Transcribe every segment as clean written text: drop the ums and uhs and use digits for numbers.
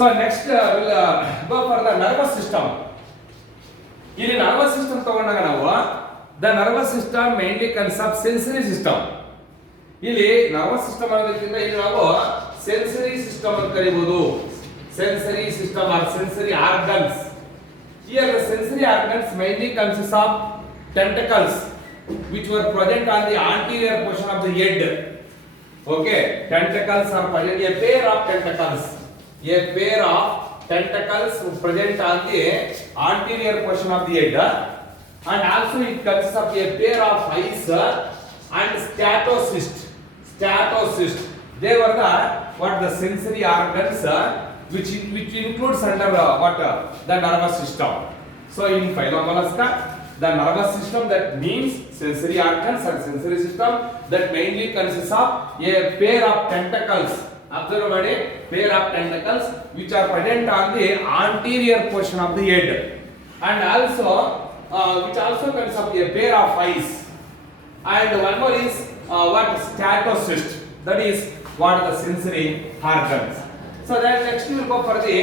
So next we'll go for the nervous system. ಇಲ್ಲಿ nervous system ತಗೊಂಡಾಗ ನಾವು the nervous system mainly consists of sensory system. ಇಲ್ಲಿ nervous system ಅನ್ನೋದಕ್ಕಿಂತ ಇಲ್ಲಿ ನಾವು sensory system ಅಂತ ಕರೀಬಹುದು. Sensory system or sensory organs. Here the sensory organs mainly consist of tentacles which were present on the anterior portion of the head. Okay, tentacles are present, a pair of tentacles. A pair of tentacles present on the anterior portion of the head, and also it consists of a pair of eyes and statocyst. They were the sensory organs which includes under the nervous system. So in phylum Mollusca, the nervous system, that means sensory organs and sensory system, that mainly consists of a pair of tentacles. Observe a pair of tentacles which are present on the anterior portion of the head, and also which also consists of a pair of eyes, and one more is what statocyst, that is what the sensory organs. So then next we will go for the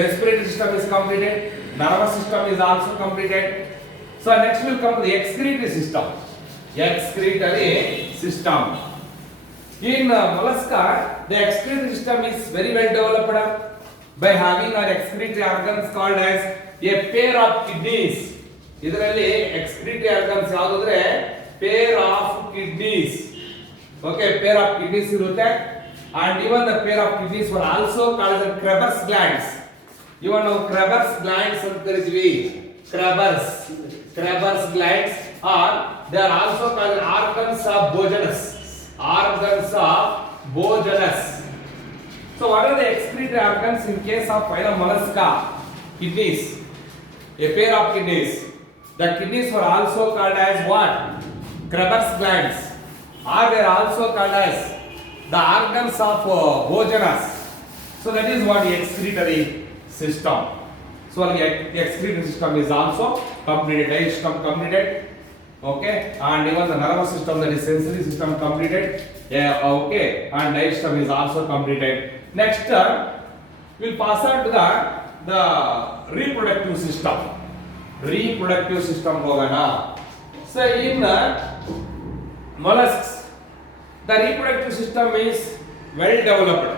respiratory system is completed, nervous system is also completed. So next we will come to the excretory system. Excretory system. In mollusca, the excretory system is very well developed by having our excretory organs called as a pair of kidneys. ಇದರಲ್ಲಿ excretory organs ಯಾವುದಂದ್ರೆ pair of kidneys. Okay, pair of kidneys ಇರುತ್ತೆ, and even the pair of kidneys were also called as Krebs glands. Even ನಾವು Krebs glands ಅಂತ ಕರೀತೀವಿ. Krebs glands, or they are also called organs of Bogenus. So what are the excretory organs in case of phylum Mollusca? Kidneys, a pair of kidneys. The kidneys were also called as what? Krebs glands, or they are also called as the organs of Bogenus. So that is what the excretory system. So the excretory system is also completed. Digestive system completed. Okay, and even the nervous system, that is sensory system, completed. Yeah, okay, and digestive system is also completed. Next we'll pass on to the reproductive system. Reproductive system hogana. So in mollusks, the reproductive system is well developed,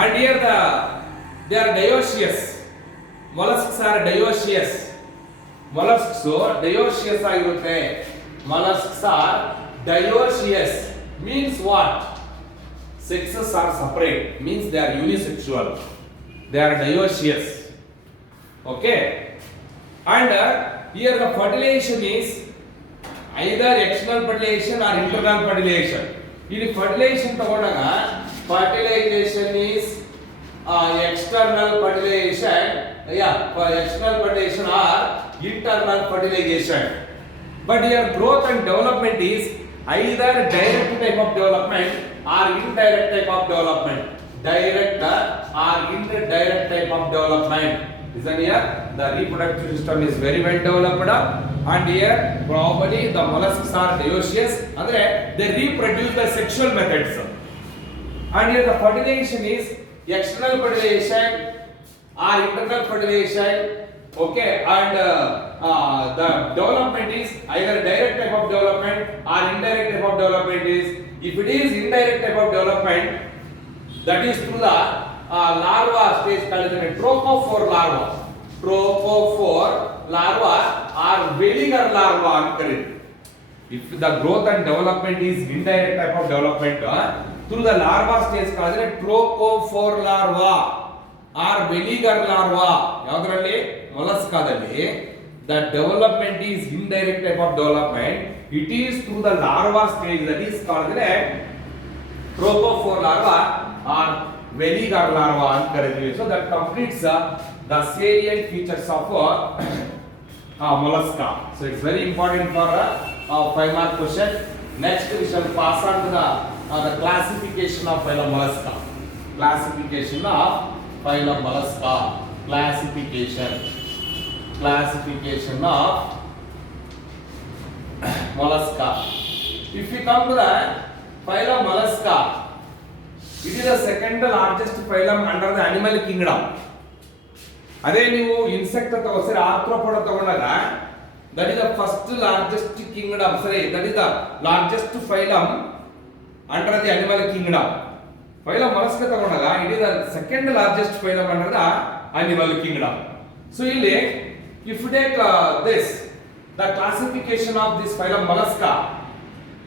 and here they are dioecious. Mollusks are dioecious. Mollusks dioecious ಆಗಿರುತ್ತೆ. Mollusks are dioecious means what? Sexes are separate, means they are unisexual. They are dioecious. Okay, and here the fertilization is either external fertilization or internal fertilization. ಇಲ್ಲಿ fertilization ತಗೊಂಡಾಗ fertilization is external fertilization, external fertilization or internal fertilization. But here growth and development is either direct type of development or indirect type of development. Direct or indirect type of development. Isn't here? The reproductive system is very well developed, and here probably the mollusks are dioecious, andre they reproduce the sexual methods. And here the fertilization is external fertilization or internal fertilization. Okay, and the development is either direct type of development or indirect type of development. Is if it is indirect type of development, that is through the larva stage called as trophophore larva. Trophophore larva or veliger larva ಅಂತ ಕರೀತೀವಿ. If the growth and development is indirect type of development, through the larva stage called as trophophore larva or veliger larva. ಯಾವುದರಲ್ಲಿ ಮೊಲಸ್ಕಾದಲ್ಲಿ the development is indirect type of development. It is through the larva stage, that is called as trophophore larva or veliger larva ಅಂತ ಕರೀತೀವಿ. So that completes the salient features of mollusca. So it's very important for 5-mark question. Next we shall pass on to the classification of phylum Mollusca. Classification of phylum Mollusca. Classification of mollusca. If we come to the Phylum Mollusca. It is the second largest phylum under the animal kingdom. ಅದೇ ನೀವು insect ತಗೋಸಿರ Arthropoda ತಗೊಂಡಾಗ that is the first largest kingdom, sorry, that is the largest phylum under the animal kingdom. Phylum Mollusca ತಗೊಂಡಾಗ it is the second largest phylum under the animal kingdom. So ಇಲ್ಲಿ if you take this, the classification of this phylum Mollusca,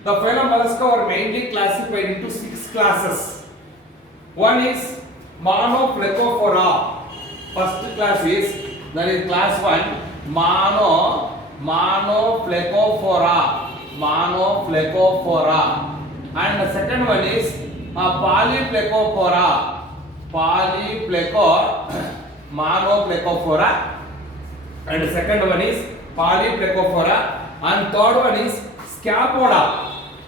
the phylum Mollusca are mainly classified into 6 classes. One is Monoplecophora. First class is, that is class 1, Monoplecophora. And the second one is Polyplecophora. Monoplecophora. And the second one is Polyplecophora. And third one is Scapoda.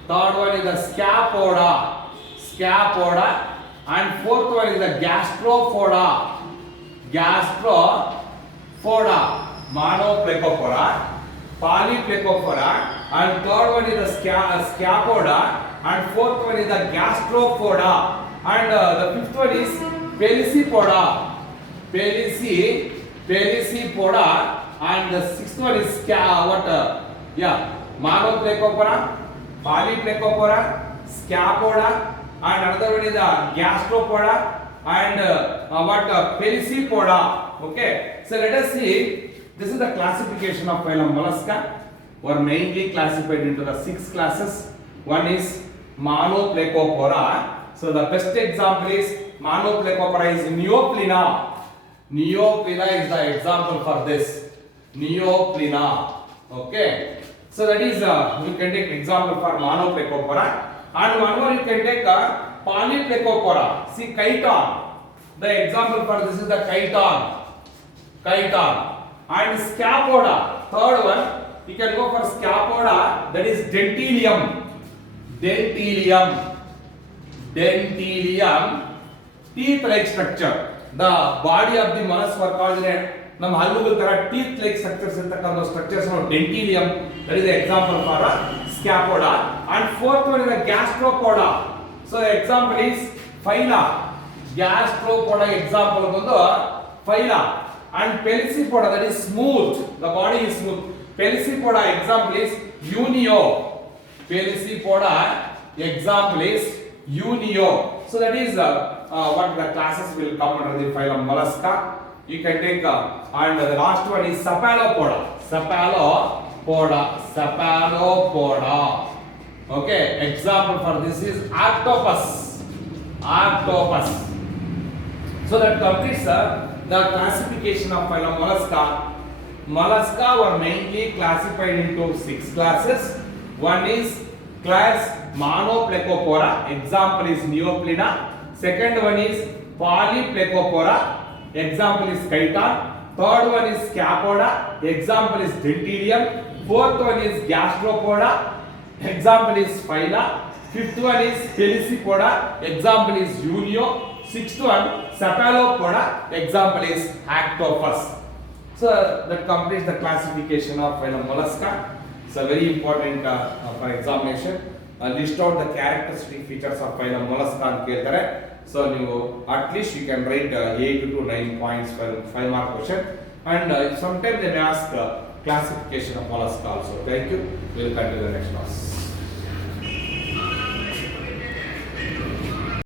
Third one is the Scapoda. And fourth one is the Gastropoda. Monoplecophora, Polyplecophora, and third one is the Scapoda, and fourth one is the Gastropoda, and the fifth one is Pelecypoda, and the sixth one is Monoplecophora, Polyplecophora, Scapoda, and another one is the Gastropoda, and Pelecypoda. Okay, so let us see. This is the classification of phylum Mollusca. We are mainly classified into the 6 classes. One is Monoplecophora. So the best example is Monoplecophora is Neoplina. Neoplina is the example for this. Neoplina. Okay, so that is we can take example for Monoplecophora, and one more you can take Polyplecophora. See, chiton. The example for this is the chiton. And Scapoda. Third one, you can go for Scapoda. That is Dentilium. Teeth-like structure. The body of the mollusk were called ನಮ್ಮ ಹಲ್ಲುಗಳ ತರ teeth like structures ಇರತಕ್ಕಂತ structures dentalium. That is example for Scapoda. And fourth one is the Gastropoda. So the example is Phyla. Gastropoda example ಬಂದು Phyla. And Pelecypoda, that is smooth. The body is smooth. Pelecypoda example is Unio. So that is what the classes will come under the phylum Mollusca. You can take and the last one is Cephalopoda. Okay, example for this is Octopus. So that completes the classification of phylum Mollusca. Mollusca were mainly classified into 6 classes. One is class Monoplecophora. Example is Neoplina. Second one is Polyplecophora. Example is chiton. Third one is Scapoda. Example is Dentilium. Fourth one is Gastropoda. Example is Phyla. Fifth one is Pelecypoda. Example is Unio. Sixth one Cephalopoda. Example is Octopus. So that completes the classification of phylum Mollusca. It's a very important for examination. List out the characteristic features of phylum Mollusca ಅಂತ ಕೇಳ್ತಾರೆ. So ನೀವು at least you can write 8 to 9 points for 5 mark question, and sometimes they may ask classification of mollusca also. Thank you. We will continue the next class.